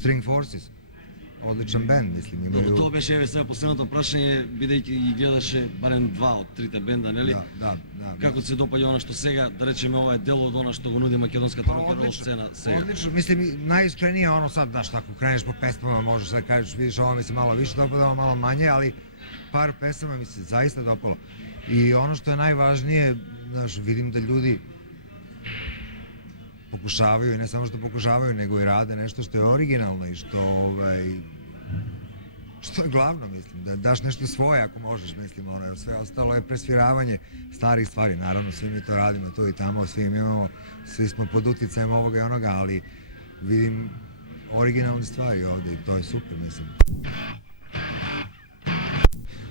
String Forces. Odličan bend, mislim, imaju... Тоа беше еве сега последното прашање, бидејќи ги гледаше барем 2 од 3 бенда, нели? Да. Како се допаѓа она што сега, да речеме, ова е дел од она што го нуди македонската рок-н-рол сцена сега? Одлично, mislim, najiskrenije ono sad, znaš, ako kreneš po pesmama, možeš da kažeš, vidiš, ovo mi se malo više dopadalo, malo manje, ali par pesama mi se zaista dopalo. I ono što je najvažnije, znaš, vidim da ljudi pokušavaju, i ne samo što pokušavaju, nego i rade nešto što je originalno i što je glavno, mislim, da daš nešto svoje ako možeš, mislim, ono, jer sve ostalo je presviravanje starih stvari, naravno, svi mi to radimo tu i tamo, svi smo pod uticajem ovoga i onoga, ali vidim originalne stvari ovde i to je super, mislim.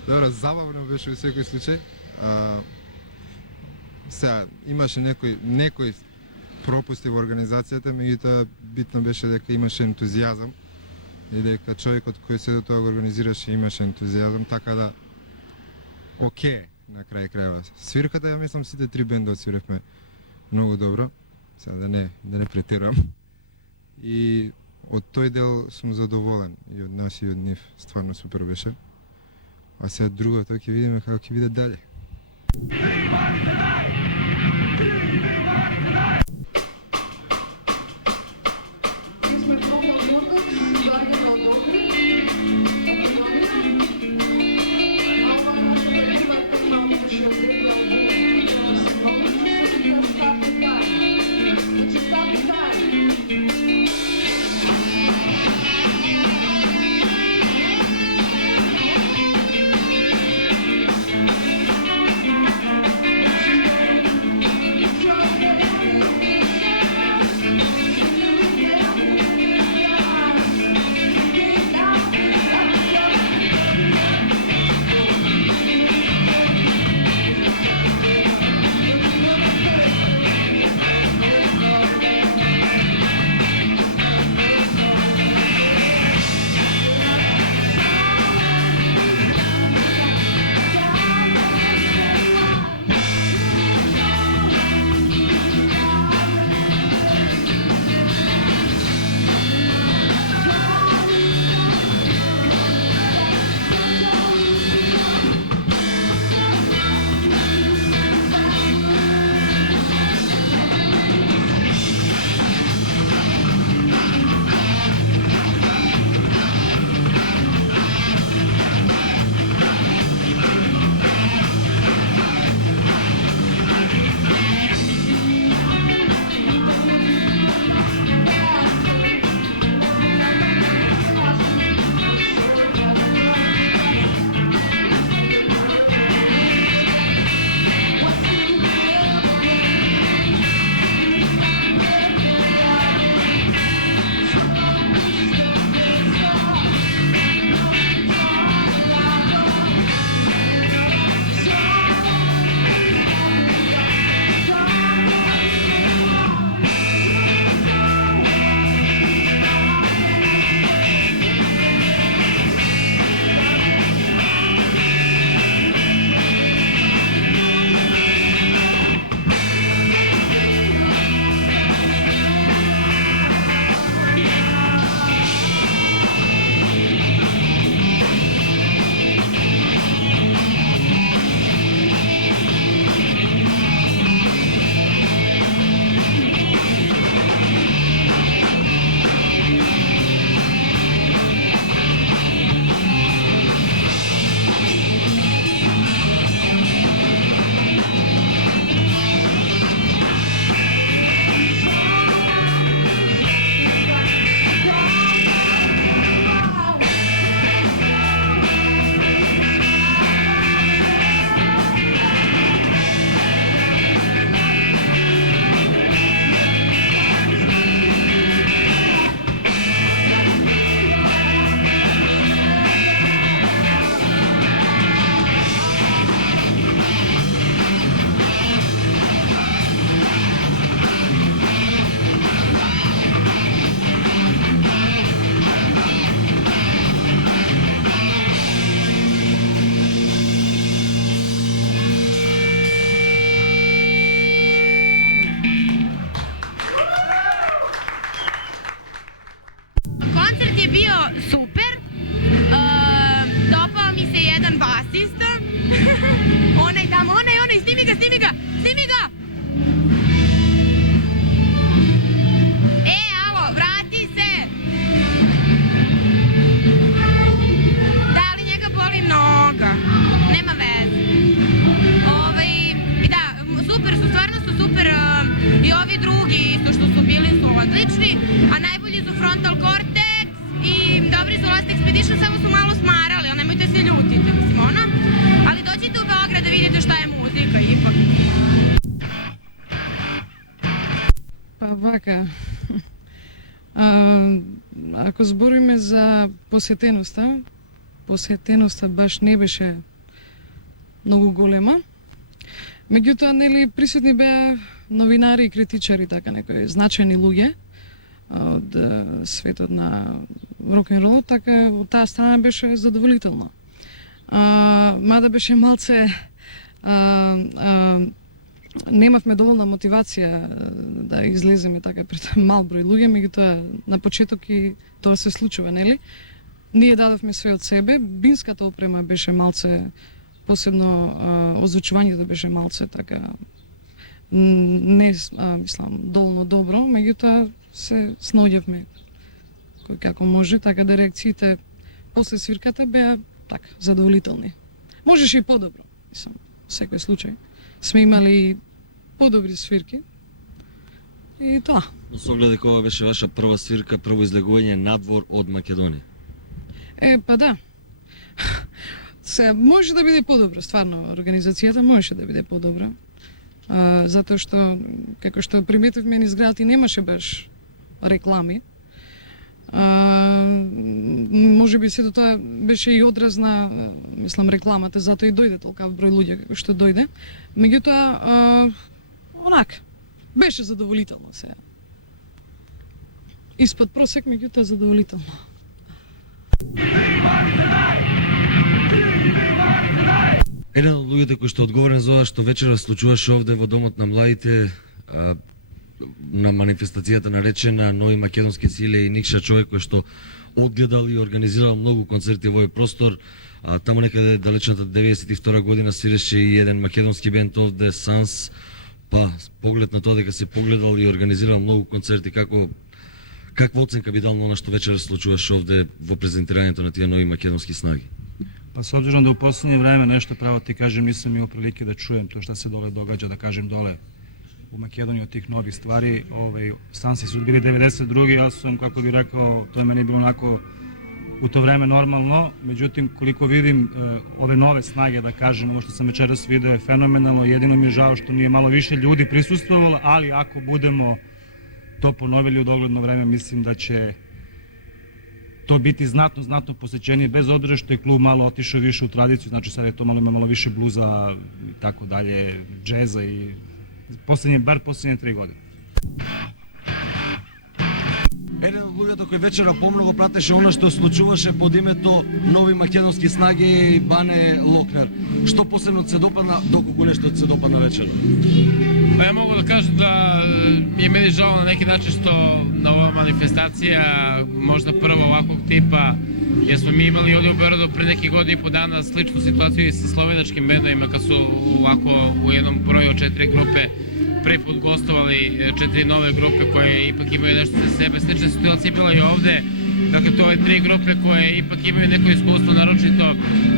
Dobro, забавно беше во секој случај. Сега, имаше некои пропусти во организацијата, меѓутоа битно беше дека имаше ентузијазам и дека човекот кој се до тоа го организираше имаше ентузијазам, така да окей на крај крајва. Свирката, ја мислам, сите 3 бенда свиревме многу добро, сега да не претерам. И од тој дел сум задоволен и од нас и од нив, стварно супер беше. А сега другото ќе видиме како ќе биде дале. Ghost Expedition, samo su malo smarali, nemojte se ljutiti, mislim ono. Ali dođite u Beograd da vidite šta je muzika ipak. Pa вака, ако збориме за посетеноста баш не беше многу голема. Меѓутоа, нели, присутни беа новинари и критичари, така некои значајни луѓе од светот на рок-н-рол, така од таа страна беше задоволително. Мада беше малце немавме доволна мотивација да излеземе така пред мал број луѓе, меѓутоа на почеток и тоа се случува, нели? Ние дадовме све од себе, бинската опрема беше малце, посебно озвучувањето беше малце така не мислам доволно добро, меѓутоа се сноѓавме како може, така да реакциите после свирката беа така задоволителни. Можеше и подобро, мислам, во секој случај. Сме имали подобри свирки и тоа. Но со оглед дека ова беше ваша прва свирка, прво излегување надвор од Македонија. Па да. Се може да биде подобро, стварно организацијата можеше да биде подобра. Затоа што како што приметивме низ градот и немаше баш реклами. Може би сето тоа беше и одраз на, мислам, рекламата, затоа и дојде толкав број луѓе како што дојде. Меѓутоа, онак, беше задоволително сега. Испод просек, меѓутоа задоволително. Еден од луѓето кои што одговорен за ова што вечера случуваше овде во Домот на младите, на манифестацијата наречена Нови македонски сили и Никша човек кој што одгледал и организирал многу концерти во овој простор. Таму некаде далечната 92 година свиреше и еден македонски бенд овде, Санс. Па, поглед на тоа дека се погледал и организирал многу концерти, каква оценка би дал на она што вечера случуваше овде во презентирањето на тие нови македонски снаги? Па с обзиром да у последње време нешто право ти кажем, нисам имал прилики да чуем тоа што се доле догаѓа, да кажем доле у Македонија од тих нови ствари. Санси су били 92-ги, јас сум, како би рекao, тоа мене било онако у то време нормално, меѓутим, колико видим ове нове снаге, да кажем, оно што сам вечерас видео е феноменално, едино ми е жао што ние мало више људи присуствувало, али ако будемо то поновили у догледно време, мислим да ќе то biti znatno посеќени, без обзира што е клуб мало отишao више у традицију, значи сега тоа има мало више блуза и тако дале, джеза и бар последње 3 години. Еден од луѓето кој вечера помногу пратеше она што случуваше под името Нови македонски снаги и Бане Локнер. Што посебно се допадна, доколку нешто се допадна вечера? Па ја могу да кажам да ми е мени жал на неки начин што на ова манифестација, можда прва оваквог типа, jer smo mi imali ovdje u Beogradu pre neki godini i po dana sličnu situaciju i sa slovenačkim bendovima kad su ovako u jednom broju 4 grupe prvi put gostovali 4 nove grupe koje ipak imaju nešto za sebe. Slična situacija je bila i ovde. Dakle, to je 3 grupe koje ipak imaju neko iskustvo, naročito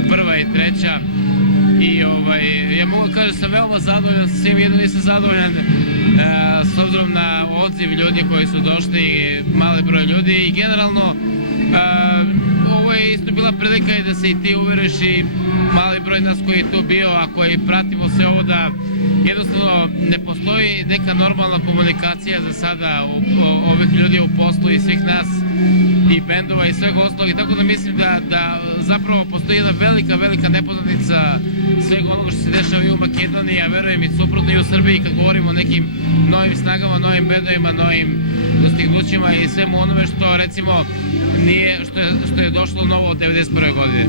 prva i treća. I ja mogu da kažem da sam veoma zadovoljan sa svim, jedno nisam zadovoljan s obzirom na odziv ljudi koji su došli, mali broj ljudi i generalno ovo je isto bila prilika i da se i ti uveriš i mali broj nas koji je tu bio, a koji pratimo sve ovo da jednostavno ne postoji neka normalna komunikacija za sada ovih ljudi u poslu i svih nas i bendova i svega ostalog i tako da mislim da zapravo postoji jedna velika nepoznanica svega onoga što se dešava i u Makedoniji, a verujem i suprotno i u Srbiji kad govorimo o nekim novim snagama, novim bendovima, novim dostignućima i svemu onome što recimo nije, što je došlo novo od 91. godine.